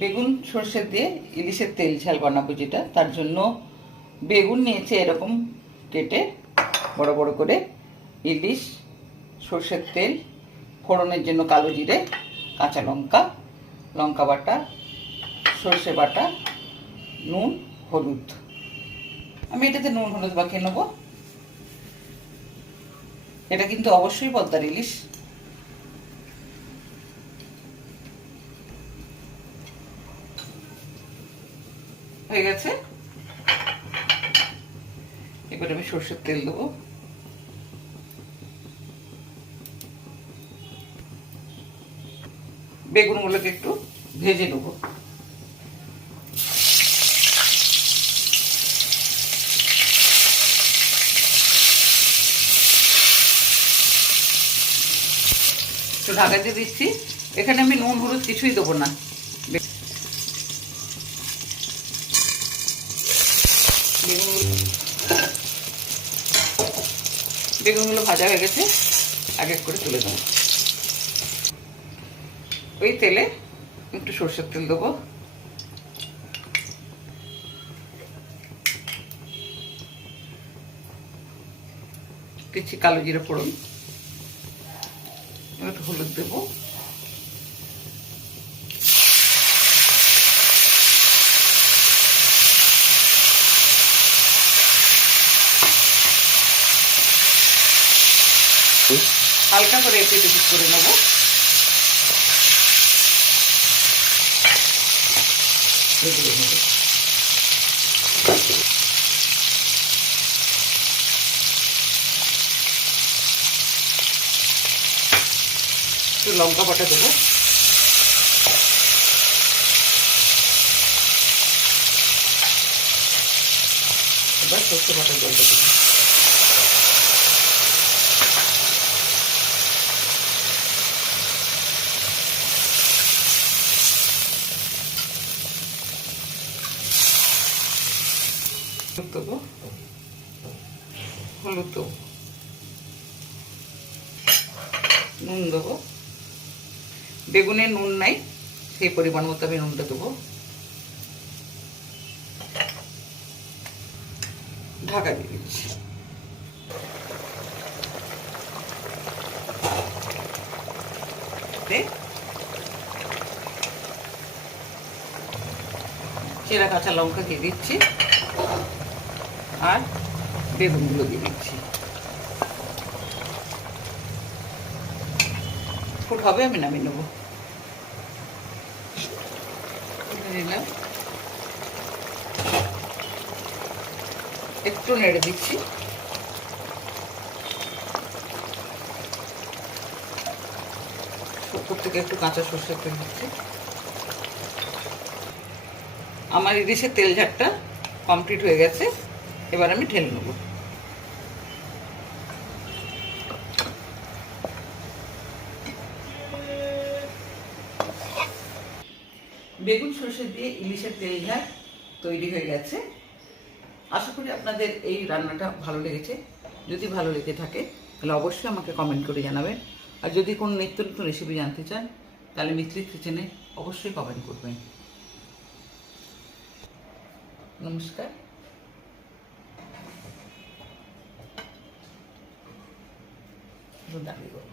বেগুন সর্ষে দিয়ে ইলিশের তেল ঝাল বানাবো যেটা। তার জন্য বেগুন নিয়েছে এরকম কেটে বড় বড় করে ইলিশ, সর্ষের তেল, ফোড়নের জন্য কালো জিরে, কাঁচা লঙ্কা লঙ্কা বাটা, সর্ষে বাটা, নুন, হলুদ। আমি এটাতে নুন, হলুদ মাখিয়ে নেব। এটা কিন্তু অবশ্যই পদ্মার ইলিশ। হয়ে গেছে। এবার আমি সর্ষের তেল দেবো। বেগুন বেগুনগুলোকে একটু ভেজে নেব। ঢাকা দিয়ে দিচ্ছি। এখানে আমি নুন, হলুদ কিছুই দেবো না। বেগুনগুলো ভাজা হয়ে গেছে এক এক করে তুলে দেবো ওই তেলে একটু সর্ষের তেল দেবো। কিছু কালো জিরে একটু হলুদ দেবো। হালকা করে এপিট এপিট করে নেব। একটু লঙ্কা বাটা দেবো। এবার সর্ষে বাটা জলটা দেবো। দেবো হলুদ দেবো নুন দেবো বেগুনে নুন নাই, সেই পরিমাণ মতো আমি নুনটা দেবো। ঢাকা দিয়ে দিচ্ছি। চেরা কাঁচা লঙ্কা দিয়ে দিচ্ছি। আর বেগুনগুলো দিয়ে দিচ্ছি। ফুট হবে, আমি নামিয়ে নেব। নিলাম। একটু নেড়ে দিচ্ছি। উপর থেকে একটু কাঁচা সর্ষে তেল দিচ্ছি। আমার ইলিশের তেল ঝাড়টা কমপ্লিট হয়ে গেছে। এবার আমি ঢেলে নেব। বেগুন, সর্ষে দিয়ে ইলিশের তেল ঝাল তৈরি হয়ে গেছে। আশা করি আপনাদের এই রান্নাটা ভালো লেগেছে। যদি ভালো লেগে থাকে, তাহলে অবশ্যই আমাকে কমেন্ট করে জানাবেন। আর যদি কোনো নিত্য নতুন রেসিপি জানতে চান, তাহলে মিত্রিক কিচেনে অবশ্যই কমেন্ট করবেন। নমস্কার। 的那个